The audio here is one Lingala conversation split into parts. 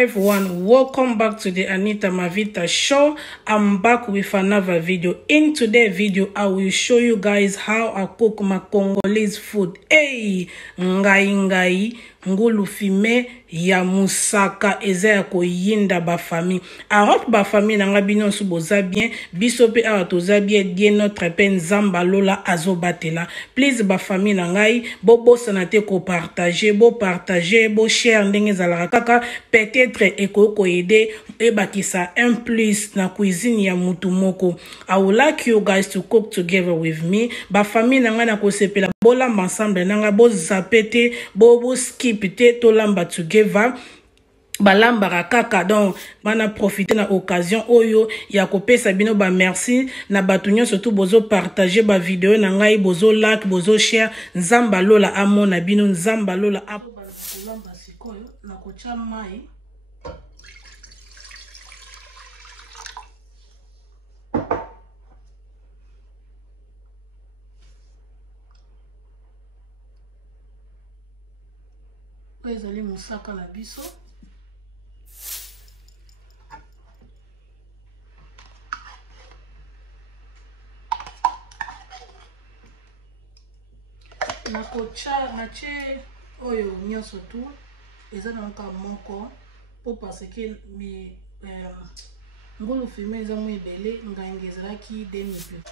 everyone, welcome back to the Anita Mavita show. I'm back with another video. In today's video, I will show you guys how I cook my Congolese food. Hey, ngai ngulu fime ya musaka eza ya koyinda ba famille. I hope ba famille nanga bino su boza bien, bisope awa toza bien die notre pen zamba lola azobatela. Please ba famille nangai bobo sanate ko partager, bo partager, bo share ndenge zalaka kaka peut-être eko aider e bakisa un plus na cuisine ya mutu moko. I would like you guys to cook together with me. Ba famille nanga na ko sepela bolamba ensemble nanga bo zapete bo skip te to lamba together balamba kaka donc bana profiter na occasion oyo ya kopesa bino ba merci na batunyo surtout bozo partager ba vidéo na ngai bozo like bozo share nzamba lola amona bino nzamba lola apo balamba sikoyo na kocha mai ezali musaka na biso na kocha mache oyo nyonso tu eza na nka moko po parce que mi ngulu filme eza mo ebele ngange ezalaki demi peu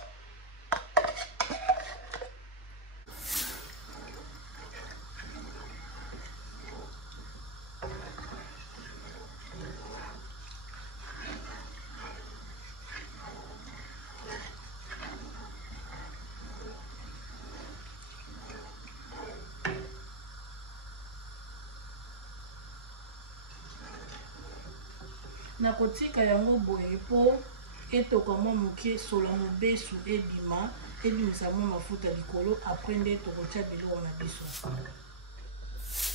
na kotika yango boye po etoka mo muke sola mobesu ebima ebimisa mo mafuta likolo après nde tokotia biloko na biso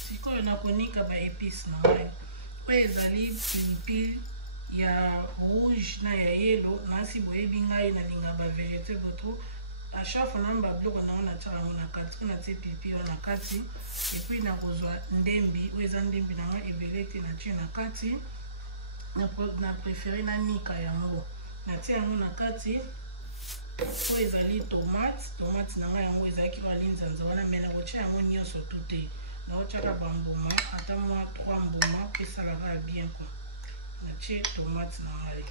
sikoyo na konika ba épices na ngai oyo ezali pilipili ya rouge na ya yellow nasi boyebi ngai nalinga ba vegetable trop à chaque fois na ba biloko na ona tsala mo na kati na tie pilipili na kati et puis na kozwa ndembi oyo eza ndembi na ngai ebele te na tie na kati na préféré na nika yango na tia yango na kati po ezali tomate na ngai yango ezalaki walinza nza wana me na kotia yango nyonso tu te na kotiaka bambuma ata mwa 3 mbuma po esalaka bien ko na tie tomate na ngai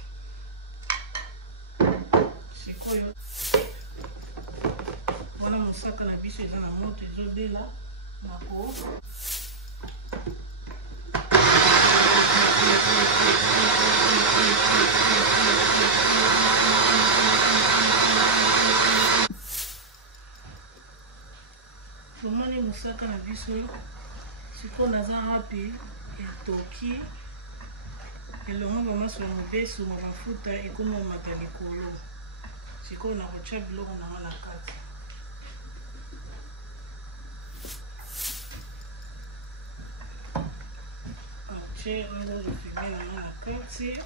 sikoyo wana mosaka na biso eza na moto ezobela na ko Tomoni musaka na biso siko naza hapi etoki elongo bamaso ya mobesu na bafuta ekoma omata likolo siko na kotia biloko nanga na kati atie ngulu filme nanga na kati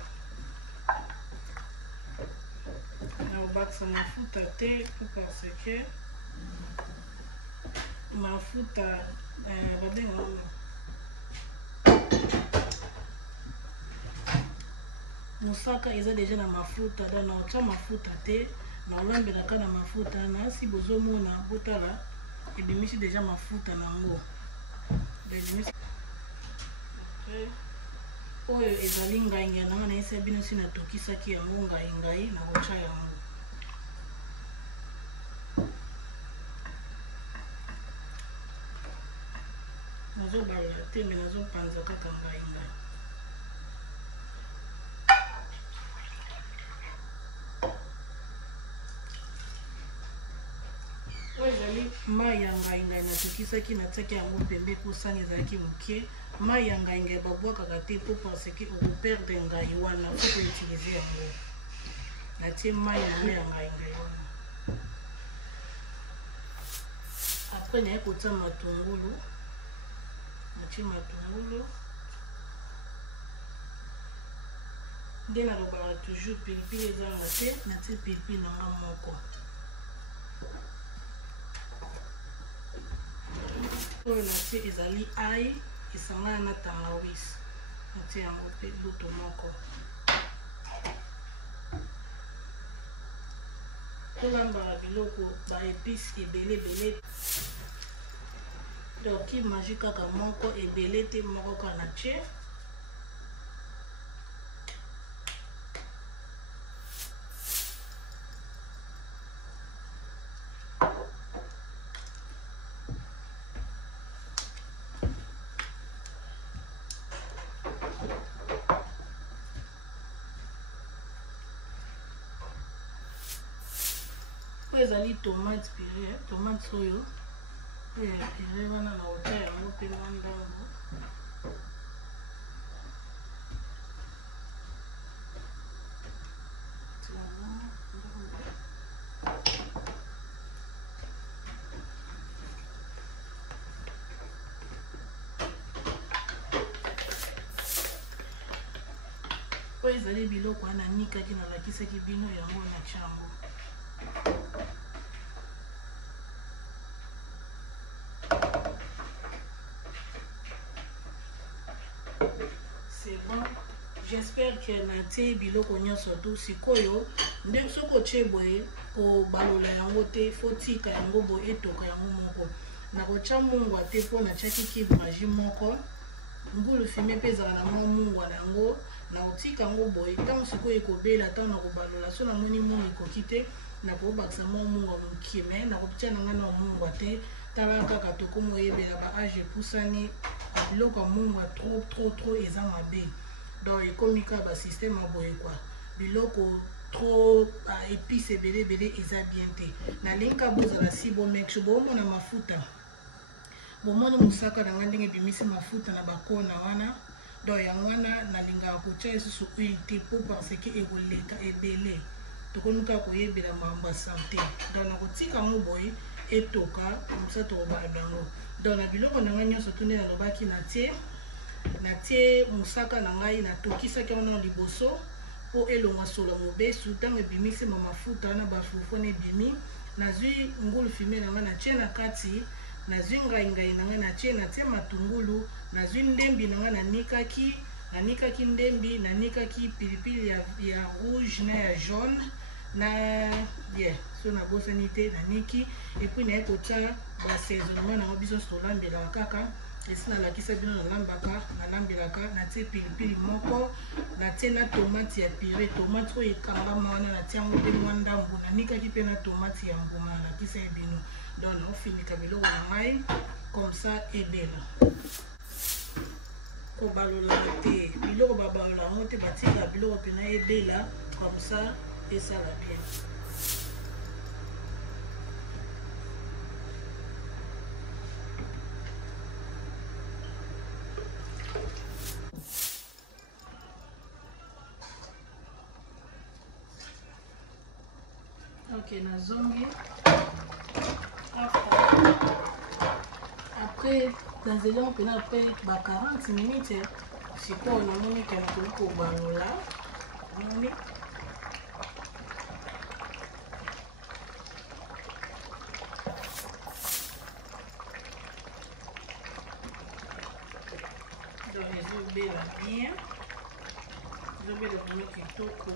na obakisa mafuta te parce que mafuta babenga musaka eza deja na mafuta da na otia mafuta te na olambelaka na mafuta na si bozomona botala ebimisi deja mafuta nango oyo ezali ngai nanga na esa bino si natokisaki yango ngai na kotia yango nazo bala te me nazo panza kaka ngai oyo ezali mai ya ngai natokisaki natiaki yango pembe po sani ezalaki moke mai ya ngai babwakaka te po parce que okoperdre ngai wana po koutilize yango natie mai yango ya ngai wana après naye kotia matungulu natie matungulu nde nalobaka toujours pilipili ezanga te natie pilipili nanga moko oyo natie ezali ai esangana na tangawizi natie yango pe lutu moko tolambaka biloko ba épice ebele donc cube magique kaka moko ebele te moko kaka na tie ezali tomate purée tomate soyo ya purée wana na ota yango pe mwa ndango oyo ezali biloko wana nikaki nalakisaki bino yango na chambo c'est bon. J'espère que natie biloko nyonso tu sikoyo ndenge soko tie boye ko balola yango te fotika yango boye etoka yango moko na kotia mungwa te po na tiaki cube magique moko ngulu fime pe ezala na mwa mungwa na yango na otika yango boye ntango sikoyo ekobela ntango na kobalola so namoni mungu ekoki te na kobakisa mwa mungwa mokie me na kotia na ngai na mungwa te tala kaka tokomi oyebela ba age epusani biloko ya mungwa trop eza mabe donc ekomi kaka basystème aboye kwa biloko trop épice ebele eza bien te nalingi kaka bozala si bomake bomona mafuta bomona mosaka na ngai ndenge ebimisi mafuta na bakona wana donc yango wana nalingaka kotia lisusu huile te po parce que ekoleka ebele tokomi kaka koyebela makambo ya santé donc nakotika yango boye etoka komsa tokobala yango donc na biloko na ngai nyonso tu nde nalobaki natie mosaka na ngai natokisaki yango na liboso po elongwa solo mobesu ntango ebimisi mafuta wana bafufu na ebimi nazwi ngulu fime na ngai natie na kati nazwi ngai na ngai natie matungulu nazwi ndembi na ngai nanikaki ndembi nanikaki pilipili ya rouge na ya jaune na so na bosani te naniki epuis naye kotia basaisonnement nango biso tolambelaka kaka esi nalakisa bino nalambelaka natie pilipili moko natie na tomate ya purée tomate oyo ekangama wana natie yango mpe mwa ndambu nanikaki mpe na tomate ya mbuma nalakisa ye bino donc naofinika biloko na ngai comme ça ebela kobalolaka te biloko babalola yango te batika biloko mpena ebela comme ça esala bien ok nazongi après nazeli yango mpena après ba 40 minutes sikoyo namoni ke nakoki kobalola namoni donc ezobela bien ezobela vraiment kitoko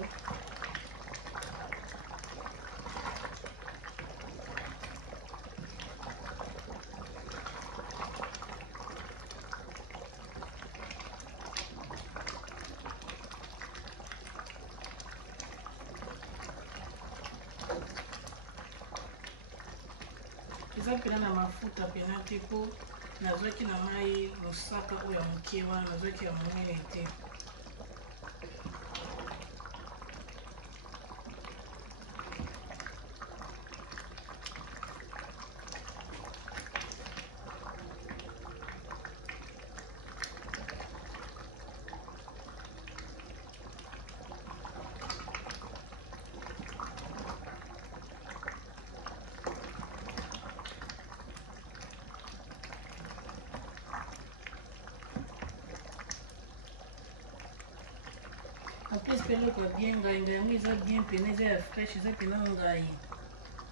eza mpena na mafuta mpena te po nazwaki na mai mosaka oyo ya mokie wana nazwaki ya monene te en plus peloko bien ngai yango eza bien pena eza ya fraîche eza pena ngai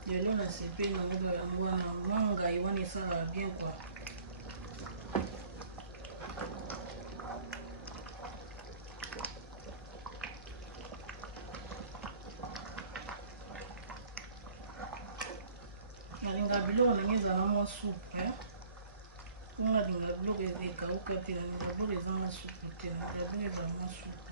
lelo na sepe nango yango wana mwa ngai wana esalaka bien kwa nalinga biloko ndenge ezala mwa soupe nga linga biloko ekauka te nalinga biloko eza mwa soupe te nalinga biloko ezala mwa soupe.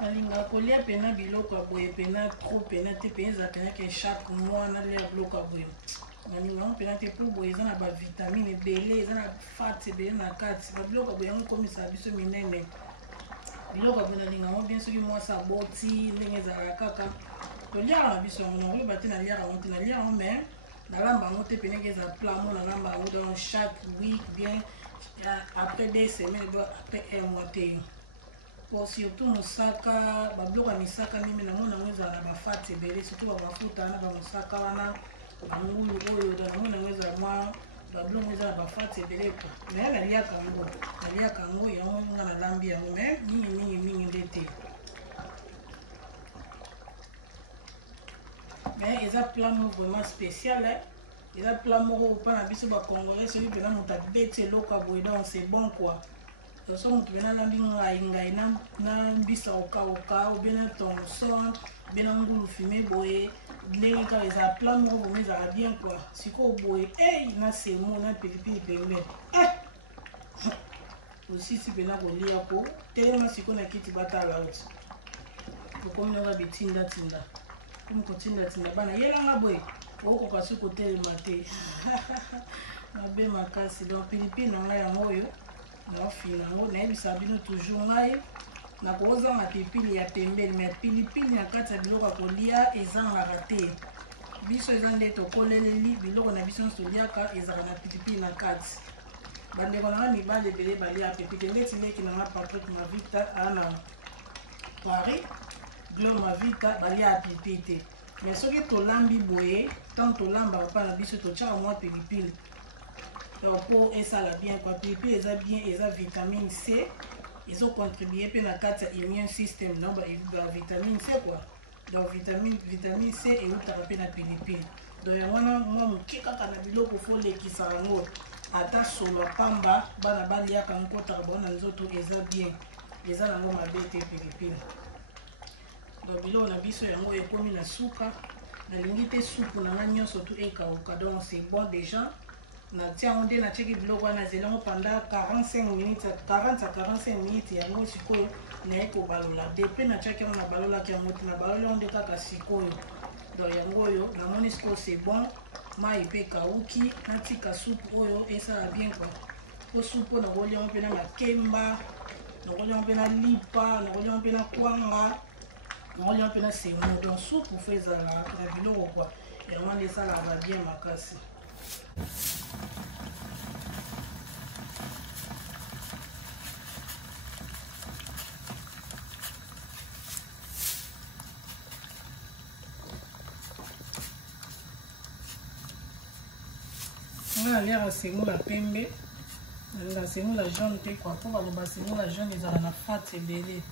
nalinga kolia pena biloko ya boye pena trop pena te pena eza pena ke chaque mois nalia biloko ya boye nalinga yango pena te po boye eza na bavitamine ebele eza na fat ebele na kati babiloko ya boye yango komisaka biso minene biloko ya boye nalinga yango bien soki mwasi aboti ndenge ezalaka kaka toliaka na biso yango nakoyeba te naliaka yango te nalia yango mais nalamba yango te pena ke eza plat mo nalamba yango donc chaque week bien après 2 semaines après 1 mois te pour surtout mosaka babiloko ya misaka mimi namona yango ezala na bafati ebele surtout bamafuta na bamosaka wana bangulu oyo namona yango ezala mwa babiloko eza na bafati ebele po mais naliaka yango yango nga nalambi yango mais mingi nde te mais eza plat moko vraiment spécial eza plat moko mpona biso bacongolais soki mpena moto abeti eloko ya boye donc c'est bon quoi so moto mpena alambi ngai na mbisa okauka obe na thomson obe na ngulu fume boye ndenge kaka ezala plat moko bomo ezala bien quoi sikoyo boye na semo na pilipili pembeni osisi mpena kolia po telema sikoyo na kiti batala uti okomi nanga bitindatinda komi kotindatinda bana yelanga boye okoka soki kotelema te mabe makasi donc pilipili na ngai yango oyo naofina yango nayebisa bino toujours ngai nakozanga pilipili ya pembeni mais pilipili na kati ya biloko ya kolia ezangaka te biso eza nde tokoleleli biloko na biso nyonso toliaka ezaka na pilipili na kati bandeko nanga mibale ebele balia pilipili ndeti ndeki nanga Patrick Mavita ana Paris Glo Mavita balia pilipili te mais soki tolambi boye tant tolamba papa na biso totiaka mwa pilipili pour esala bien quoi pilipili eza bien eza vitamine C ezocontribue pe na kati ya immune system donc vitamine C quoi donc vitamine C eutaka pe na pilipili donc yango wana mwa moke kaka na biloko fo lekisa yango ata solo pamba bana baliaka nkotaka bao na nzoto eza bien eza nango mabe te pilipili donc biloko na biso yango ekomi na suka nalingi te supu nanga nyonso tu ekauka donc c'est bon déjà natia yango nde natiaki biloko wana zelango pendant 40 à 45 minutes yango sikoyo naye kobalola depuis natiaki yango nabalolaki yango te nabaloli yango nde kaka sikoyo donc yango oyo namoni sikoyo c'est bon mai mpe ekauki natika supu oyo esala bien quoi po supu oyo nakoli yango mpe na makemba nakoli yango mpe na lipa nakoli yango mpe na kwanga nakoli yango mpe na semo donc supu fo ezala na biloko quoi yango nde esalaka bien makasi. Nalia semola pembe nalinga semola jaune te quoi po baloba semola jaune ezala na fat ebele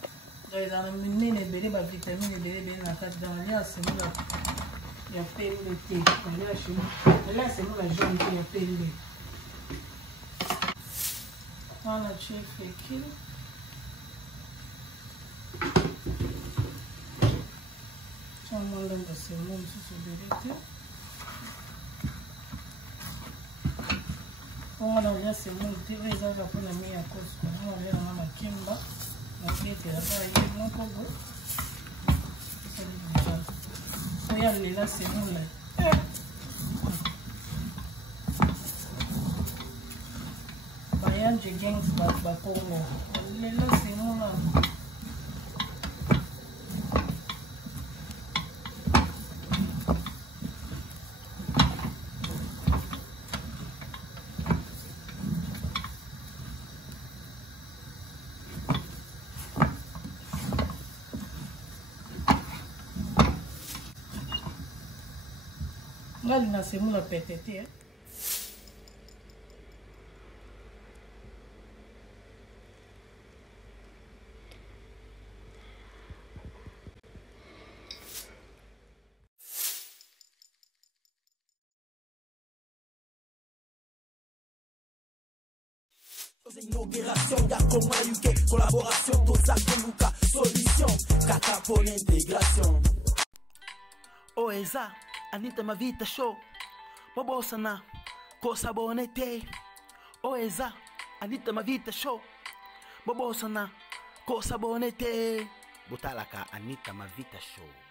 donc ezala na minene ebele bavitamine ebele na kati donc nalia semola ya pembe te nalia semola jaune te ya pembe wana chef ekili chamondamba semola mosusu ebele te on a déjà c'est bon tu vas avoir pour la meilleure cause on va aller à la kimba la pièce là bas il non pas beau regardez là c'est bon là bayan je gangs ba Congo Lelo semula. Ngali na semula petete. Inauguration Gakoma UK, collaboration Tozaki Luka, solution Kaka pour l'intégration. Oeza, Anita Mavita Show, Bobosana, Kosa Bonete. Oeza, Anita Mavita Show, Bobosana, Kosa Bonete. Butalaka Anita Mavita Show.